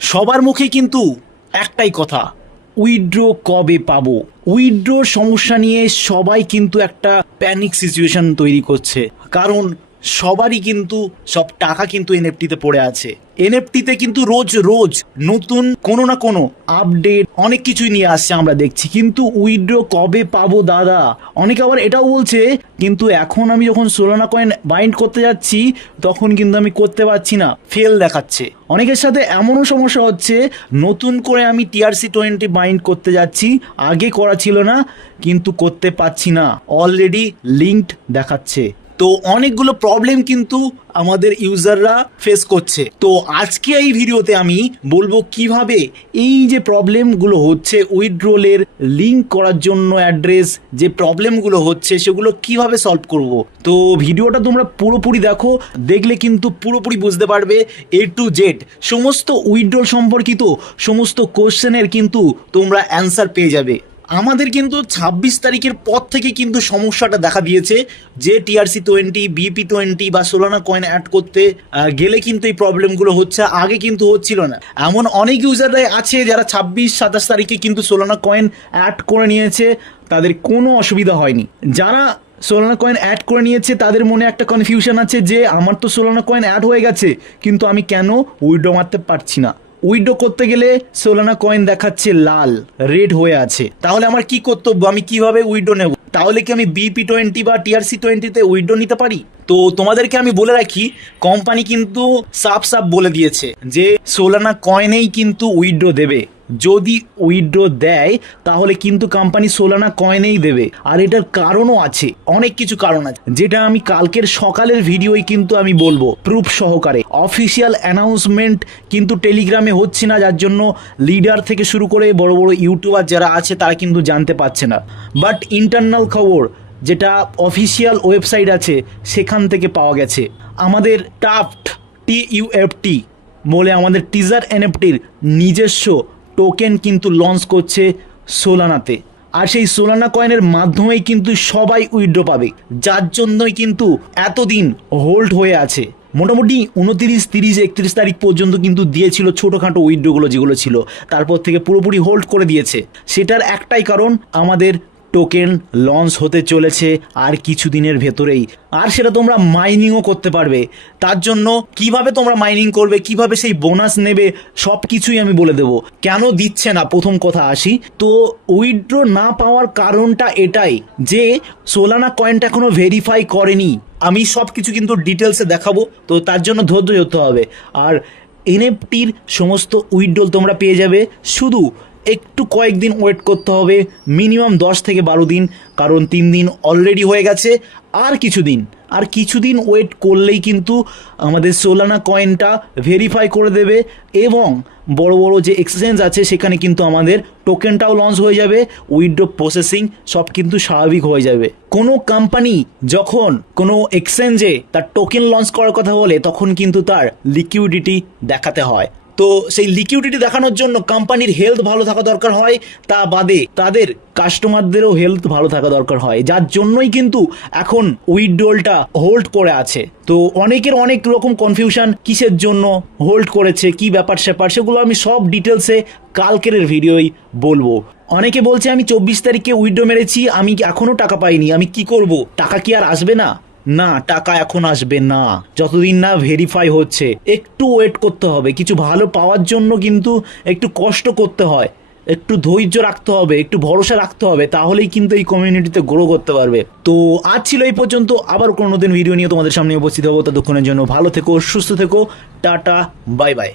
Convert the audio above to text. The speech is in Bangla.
সবার মুখে কিন্তু একটাই কথা, উইথড্র কবে পাবো। উইথড্রোর সমস্যা নিয়ে সবাই কিন্তু একটা প্যানিক সিচুয়েশন তৈরি করছে, কারণ সবারই কিন্তু সব টাকা কিন্তু এনএফটিতে পড়ে আছে। এনএফটিতে কিন্তু রোজ রোজ নতুন কোনো না কোনো আপডেট অনেক কিছুই নিয়ে আসছে আমরা দেখছি, কিন্তু উইথড্র কবে পাবো দাদা। অনেকে আবার এটাও বলছে কিন্তু এখন আমি যখন সোলানা কয়েন বাইন্ড করতে যাচ্ছি তখন কিন্তু আমি করতে পারছি না, ফেল দেখাচ্ছে। অনেকের সাথে এমনও সমস্যা হচ্ছে, নতুন করে আমি TRC20 বাইন্ড করতে যাচ্ছি, আগে করা ছিল না কিন্তু করতে পারছি না, অলরেডি লিঙ্কড দেখাচ্ছে। তো অনেকগুলো প্রবলেম কিন্তু আমাদের ইউজাররা ফেস করছে। তো আজকে এই ভিডিওতে আমি বলবো কিভাবে এই যে প্রবলেমগুলো হচ্ছে উইথড্রলের লিঙ্ক করার জন্য অ্যাড্রেস যে প্রবলেমগুলো হচ্ছে সেগুলো কিভাবে সলভ করব। তো ভিডিওটা তোমরা পুরোপুরি দেখো, দেখলে কিন্তু পুরোপুরি বুঝতে পারবে A to Z সমস্ত উইথড্রল সম্পর্কিত সমস্ত কোশ্চেনের কিন্তু তোমরা অ্যান্সার পেয়ে যাবে। আমাদের কিন্তু 26 তারিখের পর থেকে কিন্তু সমস্যাটা দেখা দিয়েছে যে TRC20, BP20 বা সোলানা কয়েন অ্যাড করতে গেলে কিন্তু এই প্রবলেমগুলো হচ্ছে, আগে কিন্তু হচ্ছিল না। এমন অনেক ইউজাররাই আছে যারা 26-27 তারিখে কিন্তু সোলানা কয়েন অ্যাড করে নিয়েছে, তাদের কোনো অসুবিধা হয়নি। যারা সোলানা কয়েন অ্যাড করে নিয়েছে তাদের মনে একটা কনফিউশন আছে যে আমার তো সোলানা কয়েন অ্যাড হয়ে গেছে কিন্তু আমি কেন উইথড্র মারতে পারছি না। উইথড্র করতে গেলে সোলানা কয়েন দেখাচ্ছে লাল, রেড হয়ে আছে, তাহলে আমার কি কর্তব্য, আমি কিভাবে উইথড্র নেব? তাহলে কি আমি BP20 বা TRC20-তে উইথড্র নিতে পারি? তো তোমাদেরকে আমি বলে রাখি, কোম্পানি কিন্তু সাফ বলে দিয়েছে যে সোলানা কয়েনেই কিন্তু উইথড্র দেবে। যদি উইথড্র দেয় তাহলে কিন্তু কোম্পানি সোলানা কয়েনেই দেবে, আর এটার কারণও আছে, অনেক কিছু কারণ আছে যেটা আমি কালকের সকালের ভিডিওই কিন্তু আমি বলবো প্রুফ সহকারে। অফিসিয়াল অ্যানাউন্সমেন্ট কিন্তু টেলিগ্রামে হচ্ছে না, যার জন্য লিডার থেকে শুরু করে বড় বড় ইউটিউবার যারা আছে তারা কিন্তু জানতে পারছে না। বাট ইন্টারনাল খবর যেটা অফিসিয়াল ওয়েবসাইট আছে সেখান থেকে পাওয়া গেছে, আমাদের TUFT বলে আমাদের টিজার এনএফটির নিজস্ব টোকেন কিন্তু লঞ্চ করছে সোলানাতে, আর সেই সোলানা কয়েনের মাধ্যমেই কিন্তু সবাই উইথড্র পাবে, যার জন্যই কিন্তু এতদিন হোল্ড হয়ে আছে। মোটামুটি 29, 30, 31 তারিখ পর্যন্ত কিন্তু দিয়েছিল ছোটোখাটো উইথড্রগুলো যেগুলো ছিল, তারপর থেকে পুরোপুরি হোল্ড করে দিয়েছে। সেটার একটাই কারণ, আমাদের টোকেন লঞ্চ হতে চলেছে আর কিছু দিনের ভেতরেই, আর সেটা তোমরা মাইনিংও করতে পারবে। তার জন্য কিভাবে তোমরা মাইনিং করবে, কিভাবে সেই বোনাস নেবে, সব কিছুই আমি বলে দেবো। কেন দিচ্ছে না, প্রথম কথা আসি। তো উইথড্র না পাওয়ার কারণটা এটাই যে সোলানা কয়েনটা এখনো ভেরিফাই করেনি। আমি সব কিছু কিন্তু ডিটেলসে দেখাবো, তো তার জন্য ধৈর্য ধরতে হবে। আর এনএফটির সমস্ত উইথড্রল তোমরা পেয়ে যাবে, শুধু একটু কয়েকদিন ওয়েট করতে হবে, মিনিমাম 10 থেকে 12 দিন, কারণ 3 দিন অলরেডি হয়ে গেছে। আর কিছুদিন ওয়েট করলেই কিন্তু আমাদের সোলানা কয়েনটা ভেরিফাই করে দেবে, এবং বড় বড় যে এক্সচেঞ্জ আছে সেখানে কিন্তু আমাদের টোকেনটাও লঞ্চ হয়ে যাবে, উইথড্র প্রসেসিং সব কিন্তু স্বাভাবিক হয়ে যাবে। কোনো কোম্পানি যখন কোনো এক্সচেঞ্জে তার টোকেন লঞ্চ করার কথা বলে তখন কিন্তু তার লিকুইডিটি দেখাতে হয়। তো সেই লিকুইডিটি দেখানোর জন্য কোম্পানির হেলথ ভালো থাকা দরকার হয়, তা বাদে তাদের কাস্টমারদেরও হেলথ ভালো থাকা দরকার হয়, যার জন্যই কিন্তু এখন উইথড্রলটা হোল্ড করে আছে। তো অনেকের অনেক রকম কনফিউশন, কিসের জন্য হোল্ড করেছে, কি ব্যাপার স্যাপার, সেগুলো আমি সব ডিটেলসে কালকের ভিডিওই বলবো। অনেকে বলছে আমি 24 তারিখে উইথড্র মেরেছি, আমি এখনো টাকা পাইনি, আমি কি করব? টাকা কি আর আসবে না? না, টাকা এখন আসবে না, যতদিন না ভেরিফাই হচ্ছে। একটু ওয়েট করতে হবে, কিছু ভালো পাওয়ার জন্য কিন্তু একটু কষ্ট করতে হয়, একটু ধৈর্য রাখতে হবে, একটু ভরসা রাখতে হবে, তাহলেই কিন্তু এই কমিউনিটিতে গ্রো করতে পারবে। তো আজ ছিল এই পর্যন্ত, আবার কোনো নতুন ভিডিও নিয়ে তোমাদের সামনে উপস্থিত হবো। ততক্ষণের জন্য ভালো থেকো, সুস্থ থেকো, টাটা, বাই বাই।